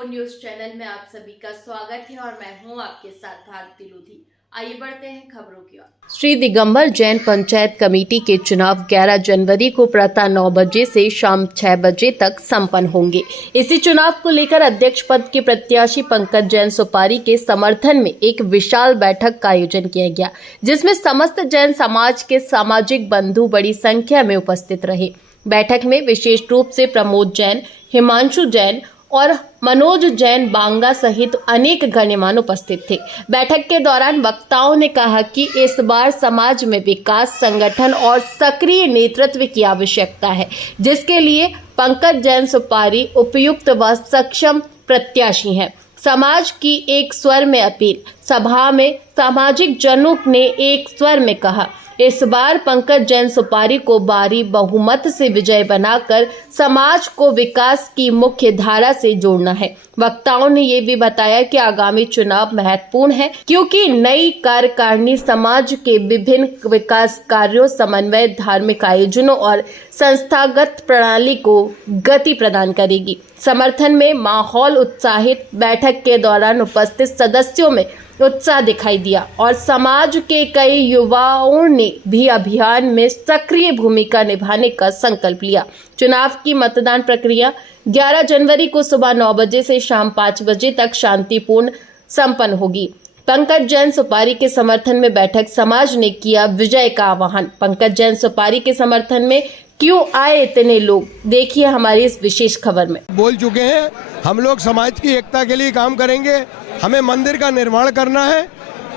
24 news channel में आप सभी का स्वागत है और मैं हूं आपके साथ भारती लोधी। आइए बढ़ते हैं खबरों की ओर। श्री दिगंबर जैन पंचायत कमेटी के चुनाव 11 जनवरी को प्रातः 9 बजे से शाम 6 बजे तक संपन्न होंगे। इसी चुनाव को लेकर अध्यक्ष पद के प्रत्याशी पंकज जैन सुपारी के समर्थन में एक विशाल बैठक का आयोजन किया गया, जिसमें समस्त जैन समाज के सामाजिक बंधु बड़ी संख्या में उपस्थित रहे। बैठक में विशेष रूप से प्रमोद जैन, हिमांशु जैन और मनोज जैन बांगा सहित अनेक गण्यमान्य उपस्थित थे। बैठक के दौरान वक्ताओं ने कहा कि इस बार समाज में विकास, संगठन और सक्रिय नेतृत्व की आवश्यकता है, जिसके लिए पंकज जैन सुपारी उपयुक्त व सक्षम प्रत्याशी हैं। समाज की एक स्वर में अपील। सभा में सामाजिक जनों ने एक स्वर में कहा, इस बार पंकज जैन सुपारी को भारी बहुमत से विजय बनाकर समाज को विकास की मुख्य धारा से जोड़ना है। वक्ताओं ने ये भी बताया कि आगामी चुनाव महत्वपूर्ण है, क्योंकि नई कार्यकारिणी समाज के विभिन्न विकास कार्यों, समन्वय, धार्मिक आयोजनों और संस्थागत प्रणाली को गति प्रदान करेगी। समर्थन में माहौल उत्साहित। बैठक के दौरान उपस्थित सदस्यों में उत्साह दिखाई दिया और समाज के कई युवाओं ने भी अभियान में सक्रिय भूमिका निभाने का संकल्प लिया। चुनाव की मतदान प्रक्रिया 11 जनवरी को सुबह 9 बजे से शाम 5 बजे तक शांतिपूर्ण संपन्न होगी। पंकज जैन सुपारी के समर्थन में बैठक समाज ने किया विजय का आह्वान। पंकज जैन सुपारी के समर्थन में क्यों आए इतने लोग, देखिए हमारी इस विशेष खबर में। बोल चुके हैं, हम लोग समाज की एकता के लिए काम करेंगे। हमें मंदिर का निर्माण करना है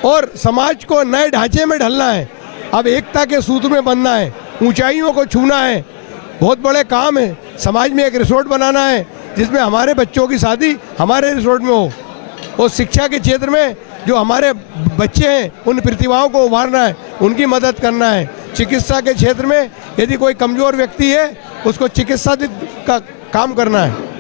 और समाज को नए ढांचे में ढलना है। अब एकता के सूत्र में बनना है, ऊंचाइयों को छूना है। बहुत बड़े काम है। समाज में एक रिसोर्ट बनाना है, जिसमें हमारे बच्चों की शादी हमारे रिसोर्ट में हो। और शिक्षा के क्षेत्र में जो हमारे बच्चे हैं, उन प्रतिभाओं को उभारना है, उनकी मदद करना है। चिकित्सा के क्षेत्र में यदि कोई कमजोर व्यक्ति है, उसको चिकित्सा का काम करना है।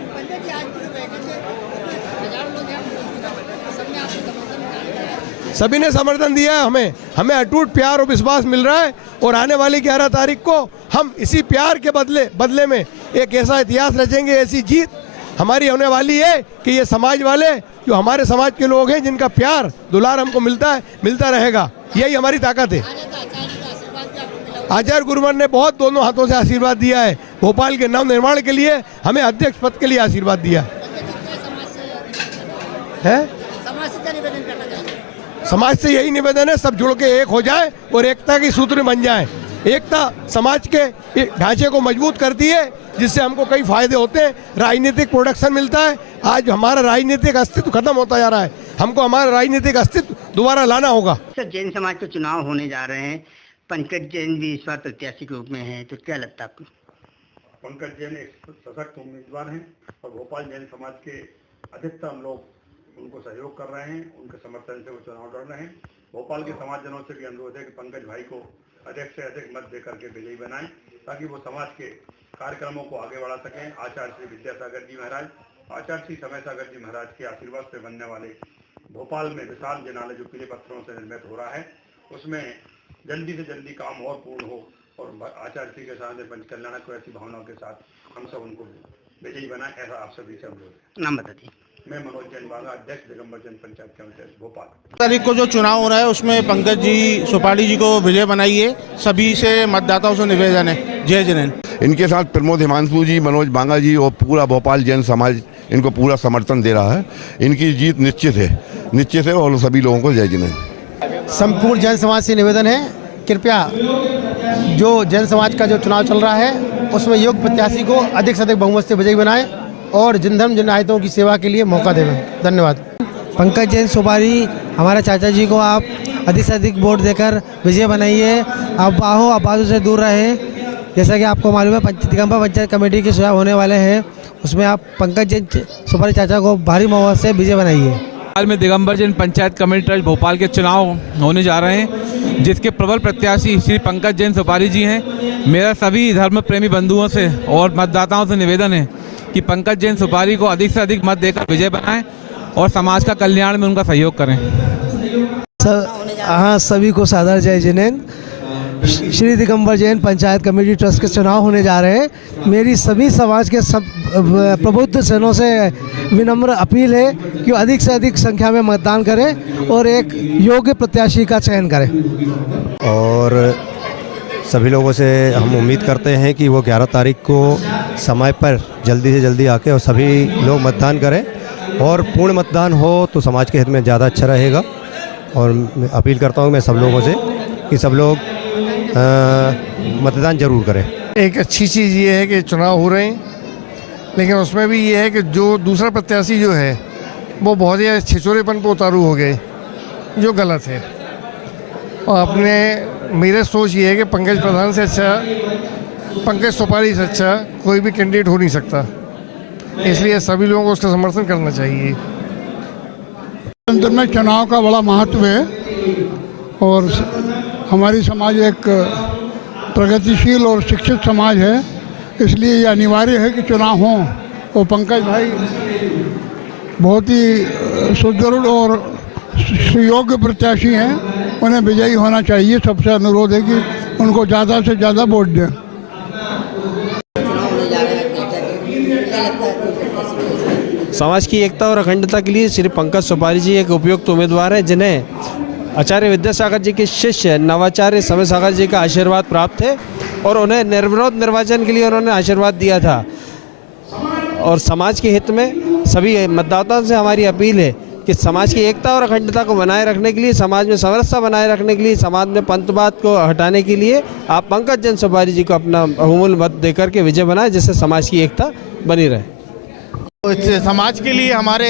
सभी ने समर्थन दिया है। हमें अटूट प्यार और विश्वास मिल रहा है और आने वाली 11 तारीख को हम इसी प्यार के बदले में एक ऐसा इतिहास रचेंगे, ऐसी जीत हमारी होने वाली है कि ये समाज वाले, जो हमारे समाज के लोग हैं, जिनका प्यार दुलार हमको मिलता है, मिलता रहेगा। यही हमारी ताकत है। आचार्य गुरुवर ने बहुत दोनों हाथों से आशीर्वाद दिया है। भोपाल के नव निर्माण के लिए हमें अध्यक्ष पद के लिए आशीर्वाद दिया है। समाज से यही निवेदन है, सब जुड़ के एक हो जाए और एकता की सूत्र बन जाए। एकता समाज के ढांचे को मजबूत करती है, जिससे हमको कई फायदे होते हैं। राजनीतिक प्रोडक्शन मिलता है। आज हमारा राजनीतिक अस्तित्व खत्म होता जा रहा है, हमको हमारा राजनीतिक अस्तित्व दोबारा लाना होगा। सर, जैन समाज के चुनाव होने जा रहे हैं, पंकज जैन भी इस बार प्रत्याशी के रूप में है, तो क्या लगता है आपको? पंकज जैन एक सशक्त उम्मीदवार हैं और भोपाल जैन समाज के अधिकतम लोग उनको सहयोग कर रहे हैं, उनके समर्थन से वो चुनाव लड़ रहे हैं। भोपाल के समाजजनों से भी अनुरोध है कि पंकज भाई को अधिक से अधिक मत देकर के विजयी बनाएं, ताकि वो समाज के कार्यक्रमों को आगे बढ़ा सकें। आचार्य श्री विद्यासागर जी महाराज, आचार्य श्री समय सागर जी महाराज के आशीर्वाद से बनने वाले भोपाल में विशाल जिनालय जो पीले पत्थरों से निर्मित हो रहा है, उसमें जल्दी से जल्दी काम और पूर्ण हो और आचार्य श्री के साथ पंच कल्याण को ऐसी भावनाओं के साथ हम सब उनको विजयी बनाए, ऐसा आप सभी से अनुरोध है। नाम बताइए। मैं मनोज जैन बांगा, अध्यक्ष दिगंबर जैन पंचायत कमेटी भोपाल। तारीख को जो चुनाव हो रहा है, उसमें पंकज जी सुपारी जी को विजय बनाइए। सभी से मतदाताओं से निवेदन है। जय जैन। इनके साथ प्रमोद, हिमांशु जी, मनोज बांगा जी और पूरा भोपाल जैन समाज इनको पूरा समर्थन दे रहा है। इनकी जीत निश्चित है और सभी लोगों को जय जैन। संपूर्ण जैन समाज से निवेदन है, कृपया जो जैन समाज का जो चुनाव चल रहा है, उसमें योग्य प्रत्याशी को अधिक से अधिक बहुमत से विजयी बनाएं और जन धर्म जनहितों की सेवा के लिए मौका देवें। धन्यवाद। पंकज जैन सुपारी हमारे चाचा जी को आप अधिक से अधिक वोट देकर विजय बनाइए। अफवाहों से दूर रहें। जैसा कि आपको मालूम है, दिगंबर पंचायत कमेटी के चुनाव होने वाले हैं, उसमें आप पंकज जैन सुपारी चाचा को भारी बहुमत से विजय बनाइए। हाल में दिगंबर जैन पंचायत कमेटी ट्रस्ट भोपाल के चुनाव होने जा रहे हैं, जिसके प्रबल प्रत्याशी श्री पंकज जैन सुपारी जी हैं। मेरा सभी धर्म प्रेमी बंधुओं से और मतदाताओं से निवेदन है कि पंकज जैन सुपारी को अधिक से अधिक मत देकर विजय बनाएं और समाज का कल्याण में उनका सहयोग करें। हाँ, सभी को सादर जय जैन। श्री दिगंबर जैन पंचायत कमेटी ट्रस्ट के चुनाव होने जा रहे हैं। मेरी सभी समाज के सब प्रबुद्ध जनों से विनम्र अपील है कि वो अधिक से अधिक संख्या में मतदान करें और एक योग्य प्रत्याशी का चयन करें। और सभी लोगों से हम उम्मीद करते हैं कि वो 11 तारीख को समय पर जल्दी से जल्दी आके और सभी लोग मतदान करें और पूर्ण मतदान हो तो समाज के हित में ज़्यादा अच्छा रहेगा। और मैं अपील करता हूँ मैं सब लोगों से कि सब लोग मतदान जरूर करें। एक अच्छी चीज़ ये है कि चुनाव हो रहे हैं, लेकिन उसमें भी ये है कि जो दूसरा प्रत्याशी जो है वो बहुत ही छिछोरेपन पर उतारू हो गए, जो गलत है। और मेरे सोच ये है कि पंकज प्रधान से अच्छा, पंकज सुपारी से अच्छा कोई भी कैंडिडेट हो नहीं सकता, इसलिए सभी लोगों को उसका समर्थन करना चाहिए। अंदर में चुनाव का बड़ा महत्व है और हमारी समाज एक प्रगतिशील और शिक्षित समाज है, इसलिए ये अनिवार्य है कि चुनाव हों। और पंकज भाई बहुत ही सुदृढ़ और सुयोग्य प्रत्याशी हैं, उन्हें विजयी होना चाहिए। सबसे अनुरोध है कि उनको ज़्यादा से ज़्यादा वोट दें। समाज की एकता और अखंडता के लिए श्री पंकज सुपारी जी एक उपयुक्त उम्मीदवार है, जिन्हें आचार्य विद्यासागर जी के शिष्य नवाचार्य समय सागर जी का आशीर्वाद प्राप्त है और उन्हें निर्विरोध निर्वाचन के लिए उन्होंने आशीर्वाद दिया था। और समाज के हित में सभी मतदाताओं से हमारी अपील है कि समाज की एकता और अखंडता को बनाए रखने के लिए, समाज में समरसता बनाए रखने के लिए, समाज में पंथवाद को हटाने के लिए आप पंकज जैन सुपारी जी को अपना बहुमूल्य मत देकर के विजय बनाएं, जिससे समाज की एकता बनी रहे। समाज के लिए हमारे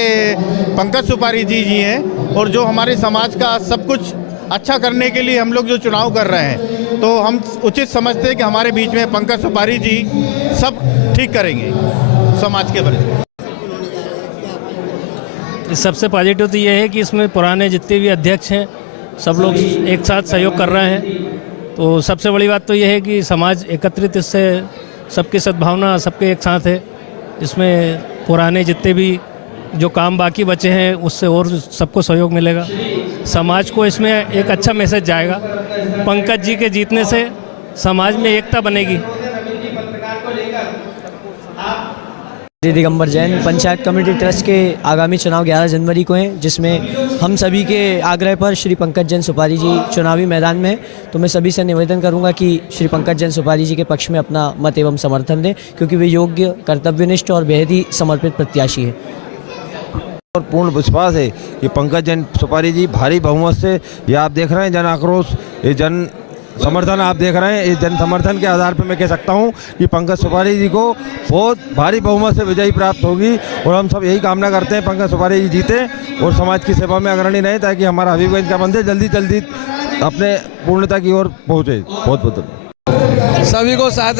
पंकज सुपारी जी हैं और जो हमारे समाज का सब कुछ अच्छा करने के लिए हम लोग जो चुनाव कर रहे हैं, तो हम उचित समझते हैं कि हमारे बीच में पंकज सुपारी जी सब ठीक करेंगे समाज के बारे। सबसे पॉजिटिव तो ये है कि इसमें पुराने जितने भी अध्यक्ष हैं सब लोग एक साथ सहयोग कर रहे हैं। तो सबसे बड़ी बात तो ये है कि समाज एकत्रित, इससे सबकी सद्भावना सबके एक साथ है। इसमें पुराने जितने भी जो काम बाकी बचे हैं उससे और सबको सहयोग मिलेगा। समाज को इसमें एक अच्छा मैसेज जाएगा। पंकज जी के जीतने से समाज में एकता बनेगी। श्री दिगंबर जैन पंचायत कमेटी ट्रस्ट के आगामी चुनाव 11 जनवरी को हैं, जिसमें हम सभी के आग्रह पर श्री पंकज जैन सुपारी जी चुनावी मैदान में हैं। तो मैं सभी से निवेदन करूंगा कि श्री पंकज जैन सुपारी जी के पक्ष में अपना मत एवं समर्थन दें, क्योंकि वे योग्य, कर्तव्यनिष्ठ और बेहद ही समर्पित प्रत्याशी है। और पूर्ण विश्वास है कि पंकज जैन सुपारी जी भारी बहुमत से, ये आप देख रहे हैं जन आक्रोश, ये जन समर्थन आप देख रहे हैं, इस जन समर्थन के आधार पर मैं कह सकता हूं कि पंकज सुपारी जी को बहुत भारी बहुमत से विजयी प्राप्त होगी। और हम सब यही कामना करते हैं पंकज सुपारी जी जीते और समाज की सेवा में अग्रणी रहे, ताकि हमारा हबीबगंज का मंदिर जल्दी जल्दी अपने पूर्णता की ओर पहुँचे। बहुत बहुत सभी को साथ।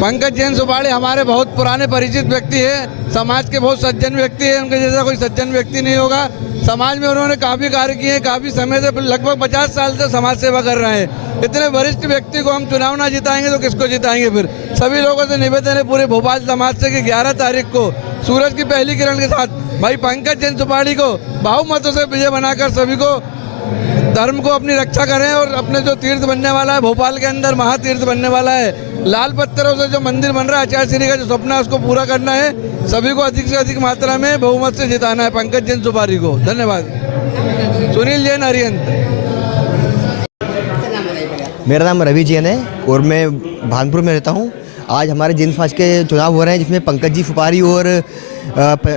पंकज जैन सुपारी हमारे बहुत पुराने परिचित व्यक्ति है, समाज के बहुत सज्जन व्यक्ति है, उनके जैसा कोई सज्जन व्यक्ति नहीं होगा। समाज में उन्होंने काफ़ी कार्य किए हैं, काफ़ी समय से, लगभग 50 साल से समाज सेवा कर रहे हैं। इतने वरिष्ठ व्यक्ति को हम चुनाव ना जिताएंगे तो किसको जिताएंगे फिर। सभी लोगों से निवेदन है पूरे भोपाल समाज से कि 11 तारीख को सूरज की पहली किरण के साथ भाई पंकज जैन सुपारी को बहुमतों से विजय बनाकर सभी को धर्म को अपनी रक्षा करें और अपने जो तीर्थ बनने वाला है, भोपाल के अंदर महातीर्थ बनने वाला है, लाल पत्थरों से जो मंदिर बन रहा है, आचार्य श्री का जो सपना है उसको पूरा करना है। सभी को अधिक से अधिक मात्रा में बहुमत से जिताना है पंकज जैन सुपारी को। धन्यवाद। सुनील जैन, अरिहंत। मेरा नाम रवि जैन है और मैं भानपुर में रहता हूँ। आज हमारे जैन समाज के चुनाव हो रहे हैं, जिसमें पंकज जी सुपारी और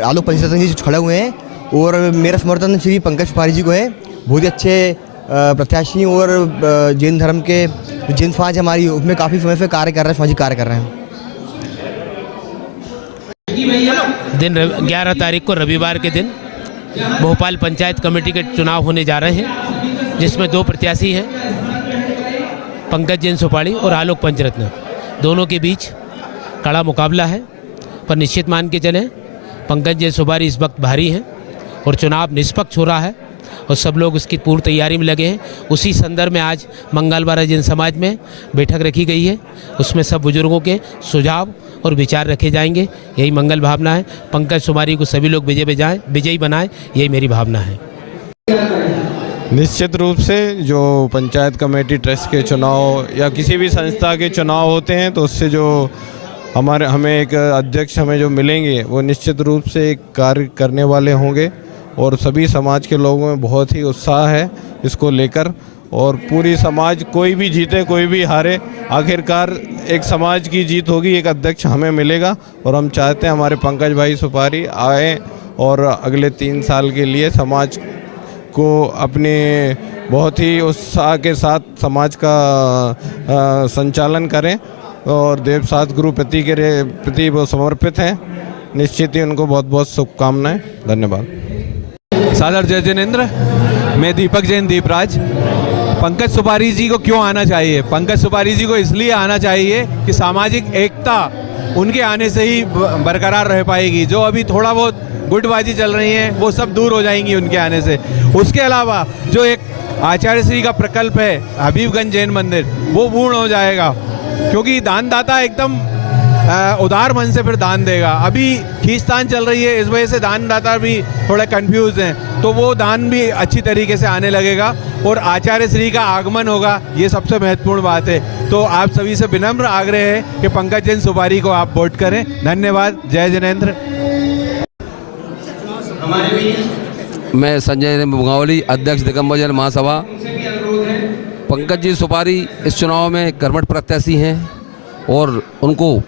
आलोक पंचरत्न जी खड़े हुए हैं और मेरा समर्थन श्री पंकज सुपारी जी को है। बहुत ही अच्छे प्रत्याशी और जैन धर्म के जैन समाज हमारी उसमें काफ़ी समय से कार्य कर रहे हैं, सामाजिक कार्य कर रहे हैं। दिन 11 तारीख को रविवार के दिन भोपाल पंचायत कमेटी के चुनाव होने जा रहे हैं, जिसमें 2 प्रत्याशी हैं, पंकज जैन सुपारी और आलोक पंचरत्न। दोनों के बीच कड़ा मुकाबला है, पर निश्चित मान के चलें पंकज जैन सुपारी इस वक्त भारी हैं और चुनाव निष्पक्ष हो रहा है और सब लोग उसकी पूर्ण तैयारी में लगे हैं। उसी संदर्भ में आज मंगलवार जैन समाज में बैठक रखी गई है, उसमें सब बुजुर्गों के सुझाव और विचार रखे जाएंगे। यही मंगल भावना है। पंकज सुपारी को सभी लोग विजयी बनाएं, यही मेरी भावना है। निश्चित रूप से जो पंचायत कमेटी ट्रस्ट के चुनाव या किसी भी संस्था के चुनाव होते हैं तो उससे जो हमें एक अध्यक्ष हमें जो मिलेंगे वो निश्चित रूप से एक कार्य करने वाले होंगे और सभी समाज के लोगों में बहुत ही उत्साह है इसको लेकर। और पूरी समाज, कोई भी जीते कोई भी हारे, आखिरकार एक समाज की जीत होगी, एक अध्यक्ष हमें मिलेगा। और हम चाहते हैं हमारे पंकज भाई सुपारी आए और अगले 3 साल के लिए समाज को अपने बहुत ही उत्साह के साथ समाज का संचालन करें और देवसात गुरु प्रति वो समर्पित हैं। निश्चित ही उनको बहुत बहुत शुभकामनाएं। धन्यवाद। सादर जय जिनेंद्र। मैं दीपक जैन दीपराज। पंकज सुपारी जी को क्यों आना चाहिए? पंकज सुपारी जी को इसलिए आना चाहिए कि सामाजिक एकता उनके आने से ही बरकरार रह पाएगी। जो अभी थोड़ा बहुत गुटबाजी चल रही है वो सब दूर हो जाएंगी उनके आने से। उसके अलावा जो एक आचार्य श्री का प्रकल्प है हबीबगंज जैन मंदिर, वो पूर्ण हो जाएगा क्योंकि दानदाता एकदम उदार मन से फिर दान देगा। अभी खींचतान चल रही है, इस वजह से दानदाता भी थोड़े कंफ्यूज हैं, तो वो दान भी अच्छी तरीके से आने लगेगा और आचार्य श्री का आगमन होगा, ये सबसे महत्वपूर्ण बात है। तो आप सभी से विनम्र आग्रह है कि पंकज जैन सुपारी को आप वोट करें। धन्यवाद। जय जिनेंद्र। मैं संजय मुंगावली, अध्यक्ष दिगंबर जैन महासभा। पंकज जी सुपारी इस चुनाव में कर्मठ प्रत्याशी हैं और उनको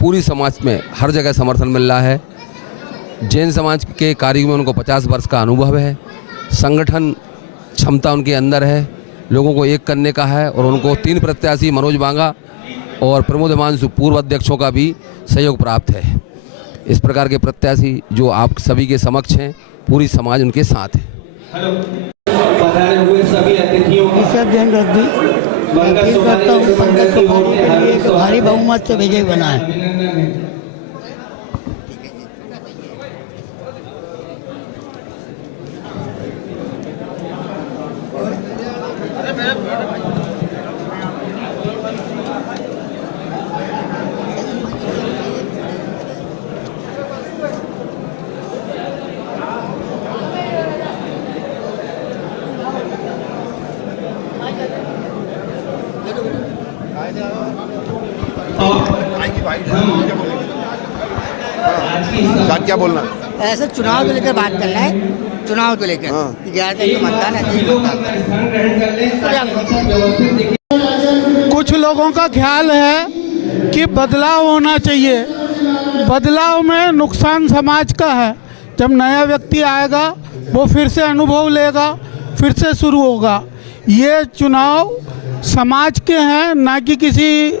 पूरी समाज में हर जगह समर्थन मिल रहा है। जैन समाज के कार्यों में उनको 50 वर्ष का अनुभव है, संगठन क्षमता उनके अंदर है, लोगों को एक करने का है और उनको 3 प्रत्याशी मनोज बांगा और प्रमोद हिमांशु पूर्व अध्यक्षों का भी सहयोग प्राप्त है। इस प्रकार के प्रत्याशी जो आप सभी के समक्ष हैं, पूरी समाज उनके साथ है। भारी बहुमत से विजय बना है। क्या बोलना? ऐसे चुनाव को लेकर बात करना है, चुनाव को लेकर 11 तारीख को मतदान है। कुछ लोगों का ख्याल है कि बदलाव होना चाहिए, बदलाव में नुकसान समाज का है। जब नया व्यक्ति आएगा वो फिर से अनुभव लेगा, फिर से शुरू होगा। ये चुनाव समाज के हैं, ना कि किसी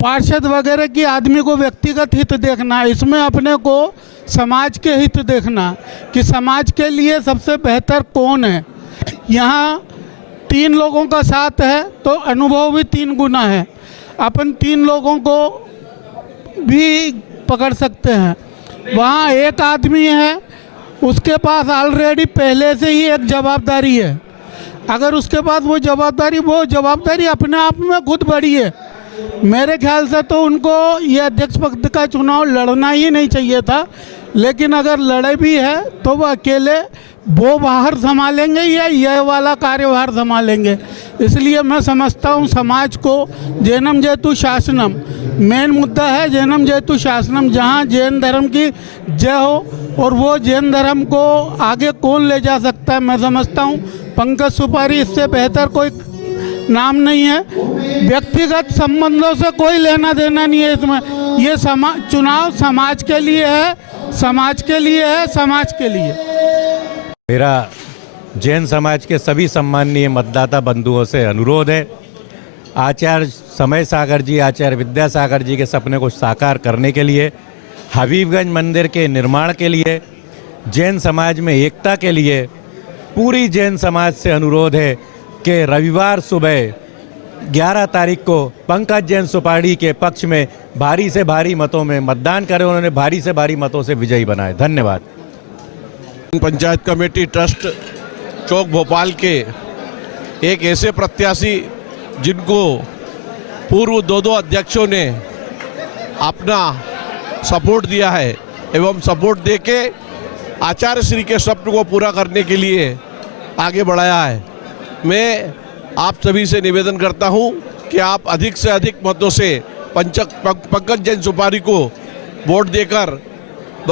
पार्षद वगैरह की आदमी को व्यक्तिगत हित देखना है। इसमें अपने को समाज के हित देखना कि समाज के लिए सबसे बेहतर कौन है। यहाँ 3 लोगों का साथ है तो अनुभव भी 3 गुना है। अपन 3 लोगों को भी पकड़ सकते हैं। वहाँ एक आदमी है, उसके पास ऑलरेडी पहले से ही एक जवाबदारी है। अगर उसके पास वो जवाबदारी अपने आप में खुद बड़ी है। मेरे ख्याल से तो उनको ये अध्यक्ष पद का चुनाव लड़ना ही नहीं चाहिए था, लेकिन अगर लड़े भी है तो वो अकेले वो बाहर संभालेंगे या यह वाला कार्यभार संभालेंगे। इसलिए मैं समझता हूँ समाज को जैनम जयतु शासनम, मेन मुद्दा है जैनम जयतु शासनम। जहाँ जैन धर्म की जय हो और वो जैन धर्म को आगे कौन ले जा सकता है। मैं समझता हूँ पंकज सुपारी इससे बेहतर कोई नाम नहीं है। व्यक्तिगत संबंधों से कोई लेना देना नहीं है इसमें। ये चुनाव समाज के लिए है, समाज के लिए है, समाज के लिए। मेरा जैन समाज के सभी सम्माननीय मतदाता बंधुओं से अनुरोध है, आचार्य समय सागर जी, आचार्य विद्यासागर जी के सपने को साकार करने के लिए, हबीबगंज मंदिर के निर्माण के लिए, जैन समाज में एकता के लिए पूरी जैन समाज से अनुरोध है कि रविवार सुबह 11 तारीख को पंकज जैन सुपारी के पक्ष में भारी से भारी मतों में मतदान करें, उन्होंने भारी से भारी मतों से विजयी बनाए। धन्यवाद। पंचायत कमेटी ट्रस्ट चौक भोपाल के एक ऐसे प्रत्याशी जिनको पूर्व 2 अध्यक्षों ने अपना सपोर्ट दिया है एवं सपोर्ट देके आचार्य श्री के स्वप्न को पूरा करने के लिए आगे बढ़ाया है। मैं आप सभी से निवेदन करता हूं कि आप अधिक से अधिक मतों से पंकज जैन सुपारी को वोट देकर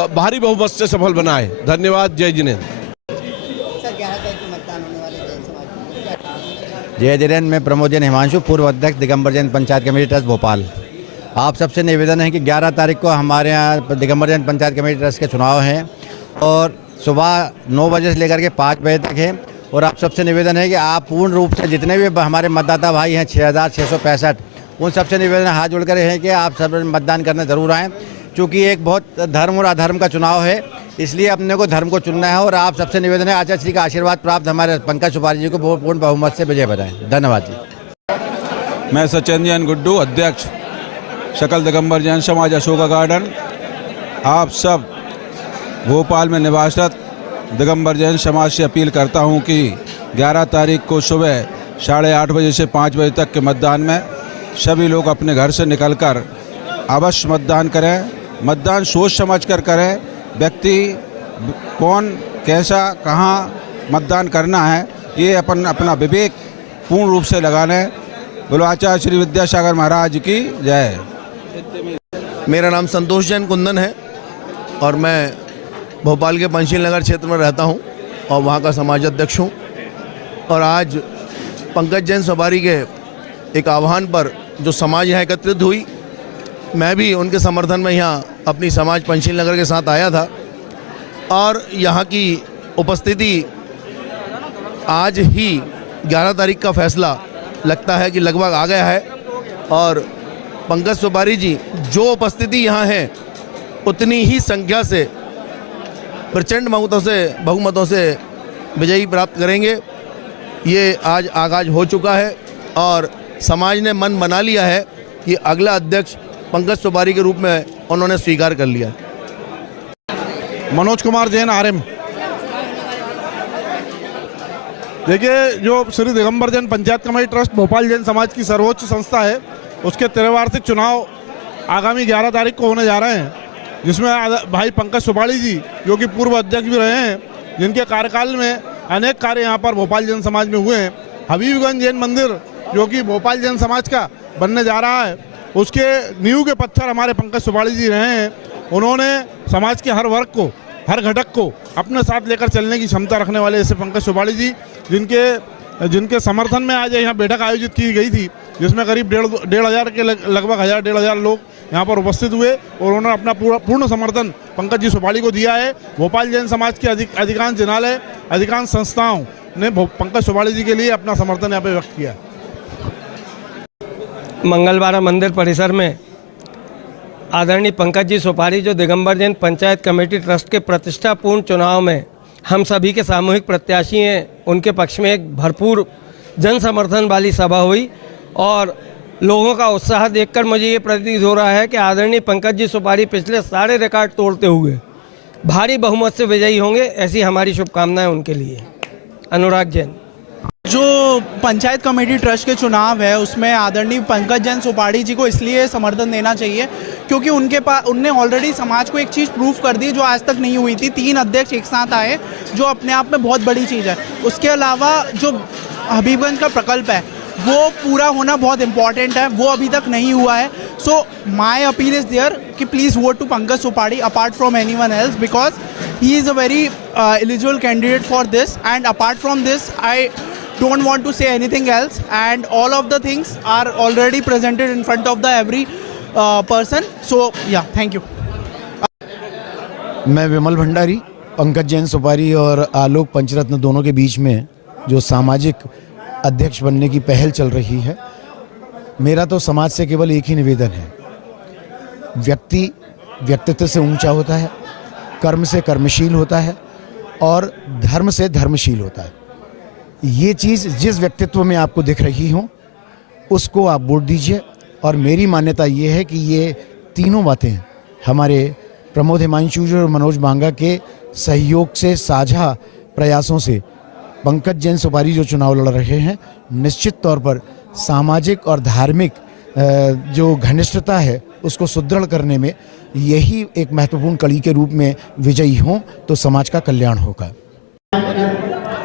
भारी बहुमत से सफल बनाए। धन्यवाद। जय जिनेन्द्र। जय जिनेन्द्र। मैं प्रमोद जैन हिमांशु, पूर्व अध्यक्ष दिगंबर जैन पंचायत कमेटी ट्रस्ट भोपाल। आप सबसे निवेदन है कि 11 तारीख को हमारे यहाँ दिगंबर जैन पंचायत कमेटी ट्रस्ट के चुनाव हैं और सुबह 9 बजे से लेकर के 5 बजे तक है। और आप सबसे निवेदन है कि आप पूर्ण रूप से जितने भी हमारे मतदाता भाई हैं 6665, उन सबसे निवेदन हाथ जोड़कर है कि आप सब मतदान करने ज़रूर आएँ, क्योंकि एक बहुत धर्म और अधर्म का चुनाव है, इसलिए अपने को धर्म को चुनना है। और आप सबसे निवेदन है आचार्य श्री का आशीर्वाद प्राप्त हमारे पंकज सुपारी जी को पूर्ण बहुमत से विजय बनाएं। धन्यवाद जी। मैं सचिन जैन गुड्डू, अध्यक्ष सकल दिगंबर जैन समाज अशोका गार्डन। आप सब भोपाल में निवासरत दिगंबर जैन समाज से अपील करता हूं कि 11 तारीख को सुबह 8:30 बजे से 5 बजे तक के मतदान में सभी लोग अपने घर से निकलकर अवश्य मतदान करें। मतदान सोच समझ कर करें। व्यक्ति कौन कैसा कहाँ मतदान करना है ये अपना विवेक पूर्ण रूप से लगाने। बोलो आचार्य श्री विद्यासागर महाराज की जय। मेरा नाम संतोष जैन कुंदन है और मैं भोपाल के पंचशील नगर क्षेत्र में रहता हूं और वहां का समाज अध्यक्ष हूं। और आज पंकज जैन सुपारी के एक आह्वान पर जो समाज यहाँ एकत्रित हुई, मैं भी उनके समर्थन में यहाँ अपनी समाज पंचशील नगर के साथ आया था। और यहाँ की उपस्थिति आज ही 11 तारीख का फैसला लगता है कि लगभग आ गया है। और पंकज सुपारी जी जो उपस्थिति यहाँ है उतनी ही संख्या से प्रचंड बहुमतों से विजयी प्राप्त करेंगे। ये आज आगाज हो चुका है और समाज ने मन बना लिया है कि अगला अध्यक्ष पंकज सुपारी के रूप में उन्होंने स्वीकार कर लिया। मनोज कुमार जैन RM। देखिए, जो श्री दिगंबर जैन पंचायत कमेटी ट्रस्ट भोपाल जैन समाज की सर्वोच्च संस्था है, उसके त्रिवार्षिक चुनाव आगामी 11 तारीख को होने जा रहे हैं, जिसमें भाई पंकज सुपारी जी जो कि पूर्व अध्यक्ष भी रहे हैं, जिनके कार्यकाल में अनेक कार्य यहाँ पर भोपाल जैन समाज में हुए हैं। हबीबगंज जैन मंदिर जो कि भोपाल जैन समाज का बनने जा रहा है, उसके नींव के पत्थर हमारे पंकज सुपारी जी रहे हैं। उन्होंने समाज के हर वर्ग को, हर घटक को अपने साथ लेकर चलने की क्षमता रखने वाले ऐसे पंकज सुपारी जी, जिनके समर्थन में आज यहाँ बैठक आयोजित की गई थी, जिसमें करीब 1,500 के लगभग 1,500 लोग यहाँ पर उपस्थित हुए और उन्होंने अपना पूर्ण समर्थन पंकज जी सुपारी को दिया है। भोपाल जैन समाज के अधिकांश जिनालय, अधिकांश संस्थाओं ने पंकज सुपारी जी के लिए अपना समर्थन यहाँ पे व्यक्त किया। मंगलवारा मंदिर परिसर में आदरणीय पंकज जी सुपारी जो दिगंबर जैन पंचायत कमेटी ट्रस्ट के प्रतिष्ठापूर्ण चुनाव में हम सभी के सामूहिक प्रत्याशी हैं, उनके पक्ष में एक भरपूर जन समर्थन वाली सभा हुई और लोगों का उत्साह देखकर मुझे ये प्रतीत हो रहा है कि आदरणीय पंकज जी सुपारी पिछले सारे रिकॉर्ड तोड़ते हुए भारी बहुमत से विजयी होंगे, ऐसी हमारी शुभकामनाएं उनके लिए। अनुराग जैन। जो पंचायत कमेटी ट्रस्ट के चुनाव है उसमें आदरणीय पंकज जैन सुपारी जी को इसलिए समर्थन देना चाहिए क्योंकि उनने ऑलरेडी समाज को एक चीज़ प्रूव कर दी जो आज तक नहीं हुई थी। 3 अध्यक्ष एक साथ आए जो अपने आप में बहुत बड़ी चीज़ है। उसके अलावा जो हबीबगंज का प्रकल्प है वो पूरा होना बहुत इम्पॉर्टेंट है, वो अभी तक नहीं हुआ है। सो माई अपील इज़ देयर कि प्लीज़ वोट टू पंकज सुपारी apart from anyone else because he is a very eligible candidate for this and apart from this I don't want to say anything else and all of the things are already presented in front of the every person. So yeah, thank you. मैं विमल भंडारी, पंकज जैन सुपारी और आलोक पंचरत्न दोनों के बीच में जो सामाजिक अध्यक्ष बनने की पहल चल रही है, मेरा तो समाज से केवल एक ही निवेदन है, व्यक्ति व्यक्तित्व से ऊंचा होता है, कर्म से कर्मशील होता है और धर्म से धर्मशील होता है। ये चीज़ जिस व्यक्तित्व में आपको दिख रही हो उसको आप वोट दीजिए। और मेरी मान्यता ये है कि ये तीनों बातें हमारे प्रमोद हिमांशु और मनोज बांगा के सहयोग से, साझा प्रयासों से पंकज जैन सुपारी जो चुनाव लड़ रहे हैं, निश्चित तौर पर सामाजिक और धार्मिक जो घनिष्ठता है उसको सुदृढ़ करने में यही एक महत्वपूर्ण कड़ी के रूप में विजयी हों तो समाज का कल्याण होगा।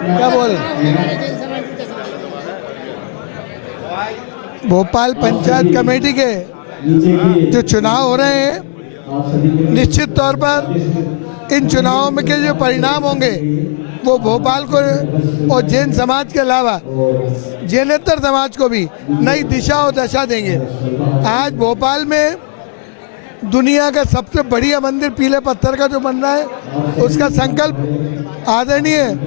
क्या बोल भोपाल पंचायत कमेटी के जो चुनाव हो रहे हैं, निश्चित तौर पर इन चुनावों में के जो परिणाम होंगे वो भोपाल को और जैन समाज के अलावा जैनेतर समाज को भी नई दिशा और दशा देंगे। आज भोपाल में दुनिया का सबसे बढ़िया मंदिर पीले पत्थर का जो बन रहा है, उसका संकल्प आदरणीय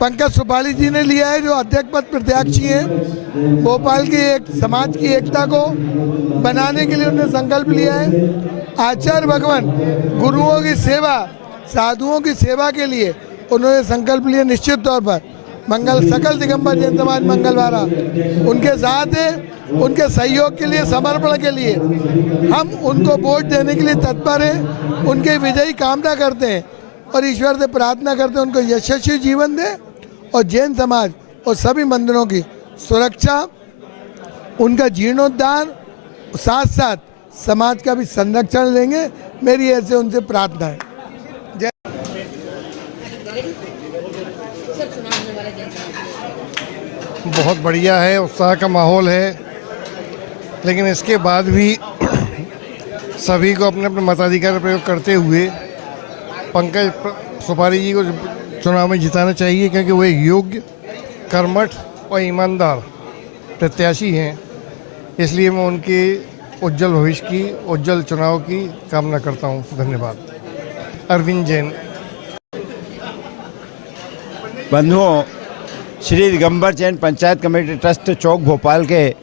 पंकज सुपारी जी ने लिया है, जो अध्यक्ष पद प्रत्याशी हैं। भोपाल की एक समाज की एकता को बनाने के लिए उन्होंने संकल्प लिया है। आचार्य भगवान गुरुओं की सेवा, साधुओं की सेवा के लिए उन्होंने संकल्प लिया। निश्चित तौर पर मंगल सकल दिगंबर जैन समाज मंगलवारा उनके साथ है। उनके सहयोग के लिए, समर्पण के लिए हम उनको वोट देने के लिए तत्पर हैं। उनके विजयी कामना करते हैं और ईश्वर से प्रार्थना करते हैं उनको यशस्वी जीवन दे और जैन समाज और सभी मंदिरों की सुरक्षा, उनका जीर्णोद्धार, साथ साथ समाज का भी संरक्षण लेंगे। मेरी ऐसे उनसे प्रार्थना है। बहुत बढ़िया है, उत्साह का माहौल है, लेकिन इसके बाद भी सभी को अपने अपने मताधिकार प्रयोग करते हुए पंकज सुपारी जी को चुनाव में जिताना चाहिए, क्योंकि वो एक योग्य, कर्मठ और ईमानदार प्रत्याशी हैं। इसलिए मैं उनके उज्जवल भविष्य की, उज्जवल चुनाव की कामना करता हूँ। धन्यवाद। अरविंद जैन। बंधुओं, श्री दिगंबर जैन पंचायत कमेटी ट्रस्ट चौक भोपाल के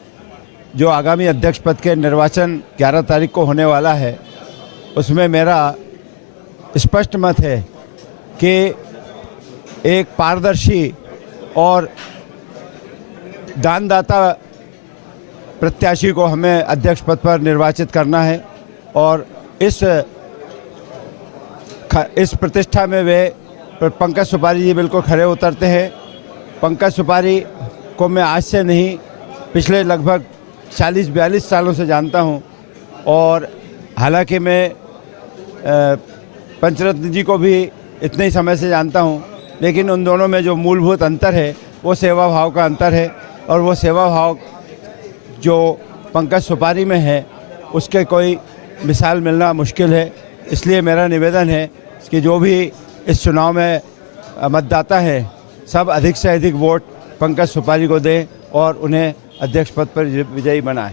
जो आगामी अध्यक्ष पद के निर्वाचन 11 तारीख को होने वाला है, उसमें मेरा स्पष्ट मत है कि एक पारदर्शी और दानदाता प्रत्याशी को हमें अध्यक्ष पद पर निर्वाचित करना है। और इस प्रतिष्ठा में वे पंकज सुपारी जी बिल्कुल खरे उतरते हैं। पंकज सुपारी को मैं आज से नहीं, पिछले लगभग 40-42 सालों से जानता हूं। और हालांकि मैं पंचरत्न जी को भी इतने ही समय से जानता हूं, लेकिन उन दोनों में जो मूलभूत अंतर है वो सेवा भाव का अंतर है। और वो सेवा भाव जो पंकज सुपारी में है, उसके कोई मिसाल मिलना मुश्किल है। इसलिए मेरा निवेदन है कि जो भी इस चुनाव में मतदाता है, सब अधिक से अधिक वोट पंकज सुपारी को दें और उन्हें अध्यक्ष पद पर विजयी बनाएं।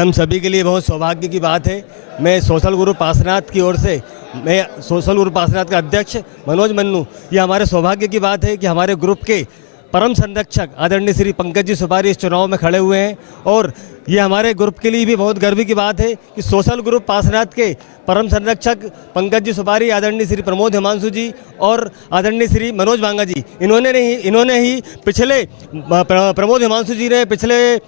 हम सभी के लिए बहुत सौभाग्य की बात है। मैं सोशल गुरु पार्श्वनाथ की ओर से, मैं सोशल गुरु पार्श्वनाथ का अध्यक्ष मनोज मन्नू, ये हमारे सौभाग्य की बात है कि हमारे ग्रुप के परम संरक्षक आदरणीय श्री पंकज जी सुपारी इस चुनाव में खड़े हुए हैं। और ये हमारे ग्रुप के लिए भी बहुत गर्व की बात है कि सोशल ग्रुप पार्श्वनाथ के परम संरक्षक पंकज जी सुपारी, आदरणीय श्री प्रमोद हिमांशु जी और आदरणीय श्री मनोज बांगा जी, इन्होंने ही पिछले प्रमोद हिमांशु जी ने पिछले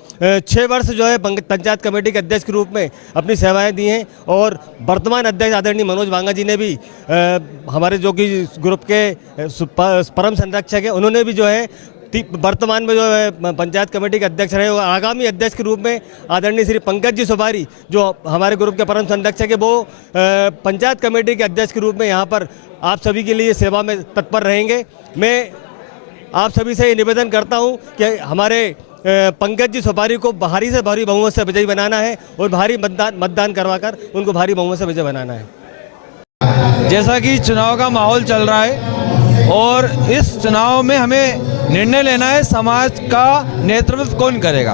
6 वर्ष जो है पंचायत कमेटी के अध्यक्ष के रूप में अपनी सेवाएं दी हैं। और वर्तमान अध्यक्ष आदरणीय मनोज बांगा जी ने भी हमारे जो कि ग्रुप के परम संरक्षक हैं, उन्होंने भी जो है वर्तमान में जो है पंचायत कमेटी के अध्यक्ष रहे। और आगामी अध्यक्ष के रूप में आदरणीय श्री पंकज जी सुपारी, जो हमारे ग्रुप के परम संरक्षक है, वो पंचायत कमेटी के अध्यक्ष के रूप में यहाँ पर आप सभी के लिए सेवा में तत्पर रहेंगे। मैं आप सभी से ये निवेदन करता हूँ कि हमारे पंकज जी सुपारी को भारी से भारी बहुमत से विजयी बनाना है और भारी मतदान करवाकर उनको भारी बहुमत से विजय बनाना है। जैसा कि चुनाव का माहौल चल रहा है और इस चुनाव में हमें निर्णय लेना है समाज का नेतृत्व कौन करेगा।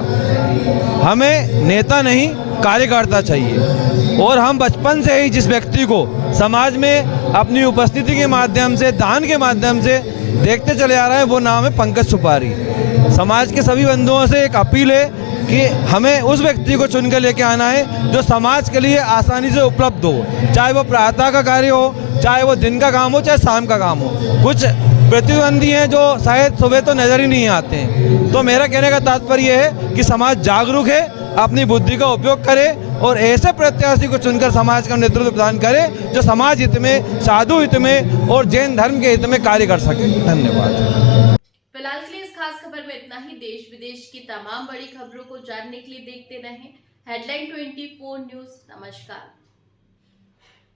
हमें नेता नहीं, कार्यकर्ता चाहिए। और हम बचपन से ही जिस व्यक्ति को समाज में अपनी उपस्थिति के माध्यम से, दान के माध्यम से देखते चले आ रहे हैं, वो नाम है पंकज सुपारी। समाज के सभी बंधुओं से एक अपील है कि हमें उस व्यक्ति को चुन कर लेके आना है जो समाज के लिए आसानी से उपलब्ध हो, चाहे वो प्रातः का कार्य हो, चाहे वो दिन का काम हो, चाहे शाम का काम हो। कुछ प्रतिबंधी हैं जो शायद सुबह तो नजर ही नहीं आते हैं। तो मेरा कहने का तात्पर्य है कि समाज जागरूक है, अपनी बुद्धि का उपयोग करे और ऐसे प्रत्याशी को चुनकर समाज का नेतृत्व प्रदान करे जो समाज हित में, साधु हित में और जैन धर्म के हित में कार्य कर सके। धन्यवाद। फिलहाल के लिए इस खास खबर में इतना ही। देश विदेश की तमाम बड़ी खबरों को जानने के लिए देखते रहें हेडलाइन 24 न्यूज। नमस्कार।